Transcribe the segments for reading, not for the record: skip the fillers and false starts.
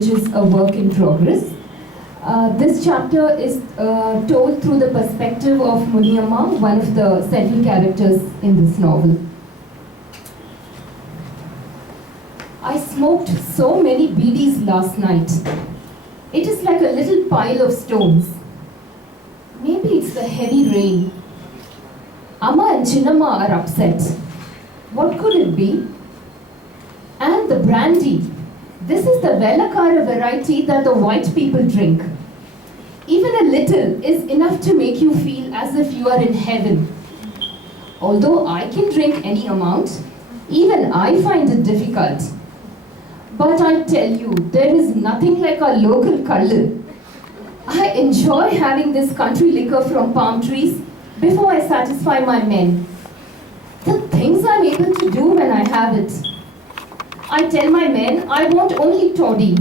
is a work in progress. This chapter is told through the perspective of Muniyamma, one of the central characters in this novel. I smoked so many BDs last night. It is like a little pile of stones. Maybe it's the heavy rain. Amma and Chinnamma are upset. What could it be? And the brandy. This is the Velakara variety that the white people drink. Even a little is enough to make you feel as if you are in heaven. Although I can drink any amount, even I find it difficult. But I tell you, there is nothing like our local kallu. I enjoy having this country liquor from palm trees before I satisfy my men. The things I'm able to do when I have it. I tell my men I want only toddy.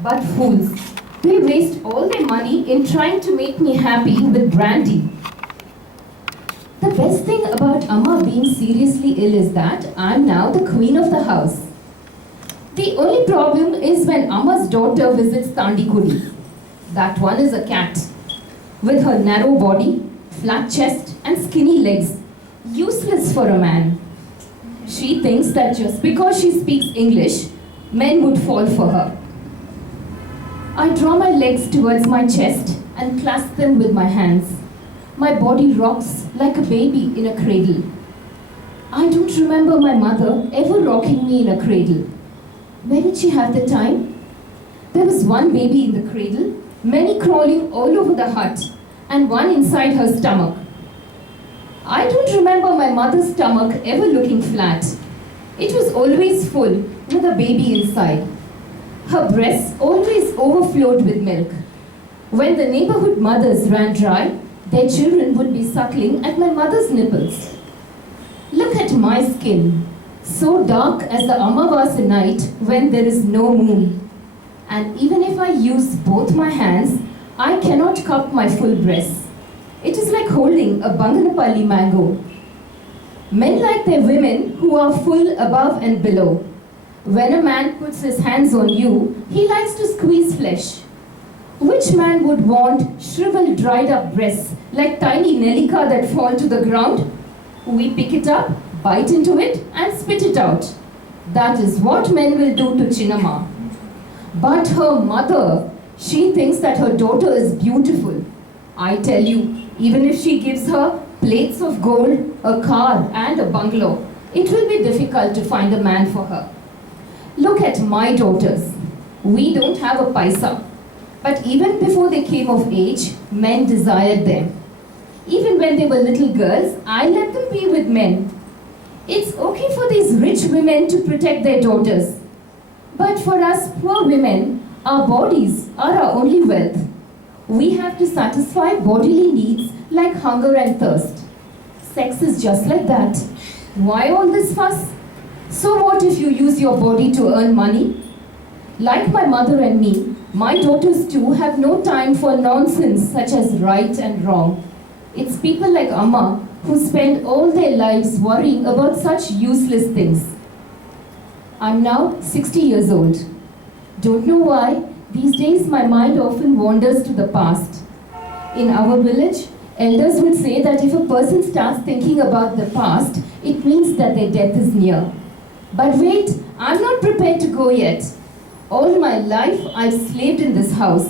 But fools, they waste all their money in trying to make me happy with brandy. The best thing about Amma being seriously ill is that I'm now the queen of the house. The only problem is when Amma's daughter visits Tandikudi. That one is a cat. With her narrow body, flat chest and skinny legs, useless for a man. She thinks that just because she speaks English, men would fall for her. I draw my legs towards my chest and clasp them with my hands. My body rocks like a baby in a cradle. I don't remember my mother ever rocking me in a cradle. Where did she have the time? There was one baby in the cradle, many crawling all over the hut, and one inside her stomach. I don't remember my mother's stomach ever looking flat. It was always full with a baby inside. Her breasts always overflowed with milk. When the neighborhood mothers ran dry, their children would be suckling at my mother's nipples. Look at my skin, so dark as the Amavasya night when there is no moon. And even if I use both my hands, I cannot cup my full breasts. It is like holding a Banganapalli mango. Men like their women who are full above and below. When a man puts his hands on you, he likes to squeeze flesh. Which man would want shriveled, dried up breasts like tiny nelika that fall to the ground? We pick it up, bite into it and spit it out. That is what men will do to Chinnamma. But her mother, she thinks that her daughter is beautiful. I tell you, even if she gives her plates of gold, a car and a bungalow, it will be difficult to find a man for her. Look at my daughters. We don't have a paisa. But even before they came of age, men desired them. Even when they were little girls, I let them be with men. It's okay for these rich women to protect their daughters. But for us poor women, our bodies are our only wealth. We have to satisfy bodily needs like hunger and thirst. Sex is just like that. Why all this fuss? So what if you use your body to earn money? Like my mother and me, my daughters too have no time for nonsense such as right and wrong. It's people like Amma who spend all their lives worrying about such useless things. I'm now 60 years old. Don't know why, these days my mind often wanders to the past. In our village, elders would say that if a person starts thinking about the past, it means that their death is near. But wait, I'm not prepared to go yet. All my life I've slaved in this house.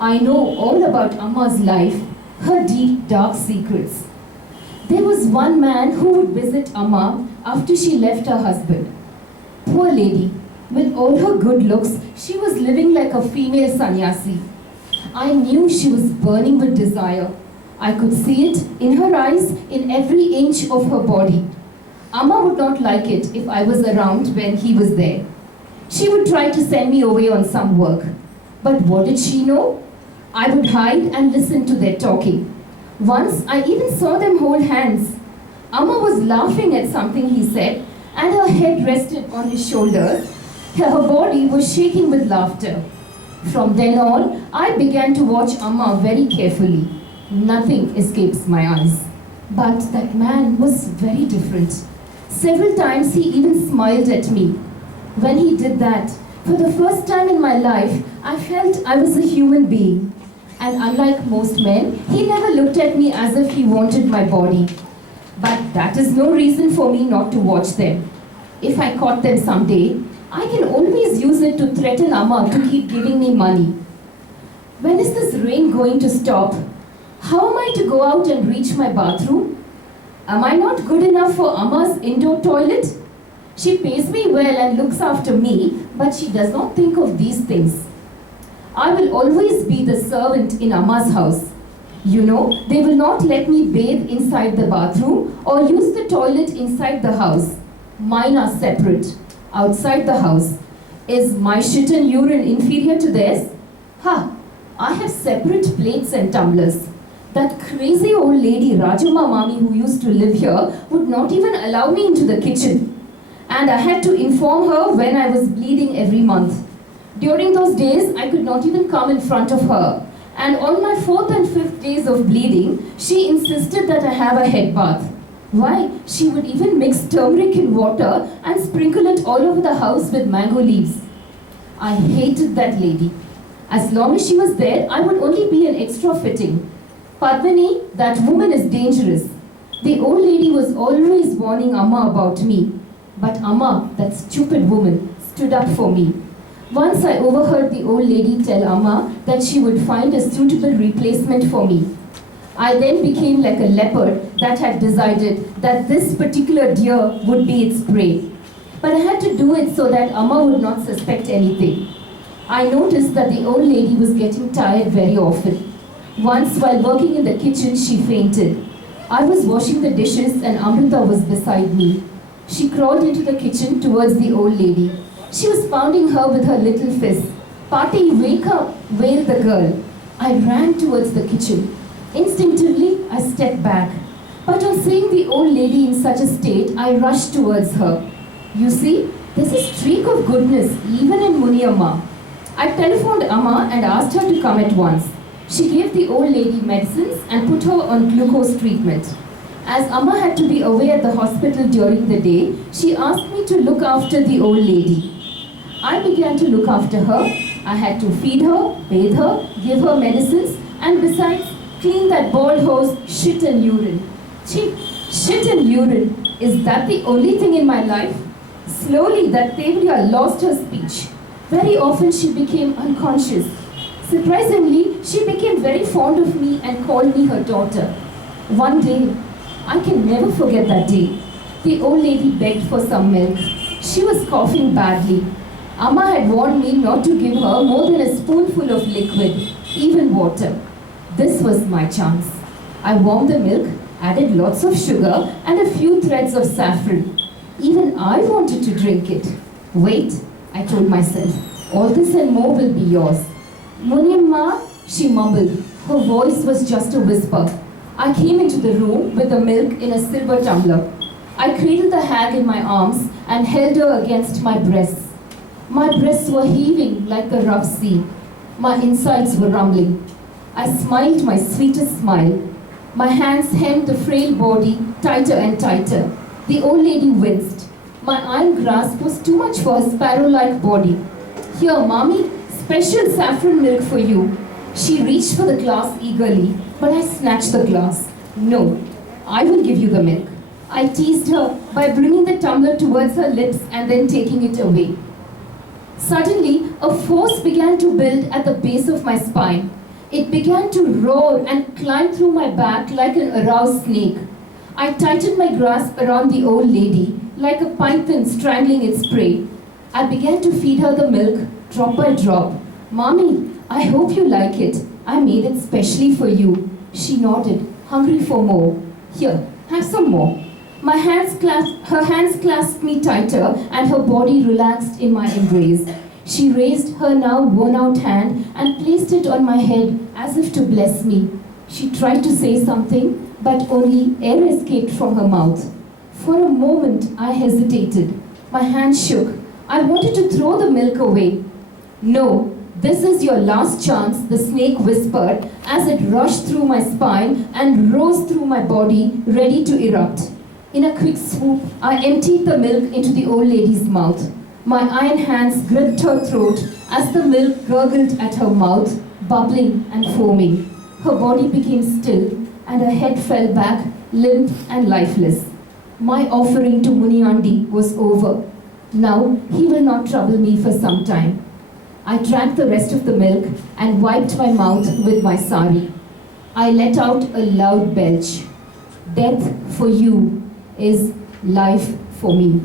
I know all about Amma's life, her deep, dark secrets. There was one man who would visit Amma after she left her husband. Poor lady, with all her good looks, she was living like a female sannyasi. I knew she was burning with desire. I could see it in her eyes, in every inch of her body. Amma would not like it if I was around when he was there. She would try to send me away on some work. But what did she know? I would hide and listen to their talking. Once I even saw them hold hands. Amma was laughing at something he said, and her head rested on his shoulders. Her body was shaking with laughter. From then on, I began to watch Amma very carefully. Nothing escapes my eyes. But that man was very different. Several times he even smiled at me. When he did that, For the first time in my life, I felt I was a human being. And unlike most men, he never looked at me as if he wanted my body. But that is no reason for me not to watch them. If I caught them someday, I can always use it to threaten Amma to keep giving me money. When is this rain going to stop? How am I to go out and reach my bathroom? Am I not good enough for Amma's indoor toilet? She pays me well and looks after me, but she does not think of these things. I will always be the servant in Amma's house. You know, they will not let me bathe inside the bathroom or use the toilet inside the house. Mine are separate, outside the house. Is my shit and urine inferior to theirs? Ha! I have separate plates and tumblers. That crazy old lady Rajama Mami who used to live here would not even allow me into the kitchen. And I had to inform her when I was bleeding every month. During those days, I could not even come in front of her. And on my 4th and 5th days of bleeding, she insisted that I have a head bath. Why, she would even mix turmeric in water and sprinkle it all over the house with mango leaves. I hated that lady. As long as she was there, I would only be an extra fitting. Padmini, that woman is dangerous. The old lady was always warning Amma about me. But Amma, that stupid woman, stood up for me. Once I overheard the old lady tell Amma that she would find a suitable replacement for me. I then became like a leopard that had decided that this particular deer would be its prey. But I had to do it so that Amma would not suspect anything. I noticed that the old lady was getting tired very often. Once while working in the kitchen, she fainted. I was washing the dishes and Amrita was beside me. She crawled into the kitchen towards the old lady. She was pounding her with her little fist. "Pati, wake up!" wailed the girl. I ran towards the kitchen. Instinctively, I stepped back. But on seeing the old lady in such a state, I rushed towards her. You see, there's a streak of goodness even in Muniamma. I telephoned Amma and asked her to come at once. She gave the old lady medicines and put her on glucose treatment. As Amma had to be away at the hospital during the day, she asked me to look after the old lady. I began to look after her. I had to feed her, bathe her, give her medicines, and besides, clean that bald horse shit and urine. Chee, shit and urine. Is that the only thing in my life? Slowly, that Tevriya lost her speech. Very often she became unconscious. Surprisingly, she became very fond of me and called me her daughter. One day, I can never forget that day. The old lady begged for some milk. She was coughing badly. Amma had warned me not to give her more than a spoonful of liquid, even water. This was my chance. I warmed the milk, added lots of sugar and a few threads of saffron. Even I wanted to drink it. Wait, I told myself, all this and more will be yours. Muniamma, she mumbled. Her voice was just a whisper. I came into the room with the milk in a silver tumbler. I cradled the hag in my arms and held her against my breasts. My breasts were heaving like the rough sea. My insides were rumbling. I smiled my sweetest smile. My hands hemmed the frail body tighter and tighter. The old lady winced. My iron grasp was too much for her sparrow-like body. Here, Mommy, special saffron milk for you. She reached for the glass eagerly, but I snatched the glass. No, I will give you the milk. I teased her by bringing the tumbler towards her lips and then taking it away. Suddenly, a force began to build at the base of my spine. It began to roar and climb through my back like an aroused snake. I tightened my grasp around the old lady, like a python strangling its prey. I began to feed her the milk, drop by drop. Mommy, I hope you like it. I made it specially for you. She nodded, hungry for more. Here, have some more. Her hands clasped me tighter and her body relaxed in my embrace. She raised her now worn-out hand and placed it on my head as if to bless me. She tried to say something, but only air escaped from her mouth. For a moment, I hesitated. My hand shook. I wanted to throw the milk away. No, this is your last chance, the snake whispered as it rushed through my spine and rose through my body, ready to erupt. In a quick swoop, I emptied the milk into the old lady's mouth. My iron hands gripped her throat as the milk gurgled at her mouth, bubbling and foaming. Her body became still, and her head fell back, limp and lifeless. My offering to Muniandi was over. Now he will not trouble me for some time. I drank the rest of the milk and wiped my mouth with my sari. I let out a loud belch. Death for you is life for me.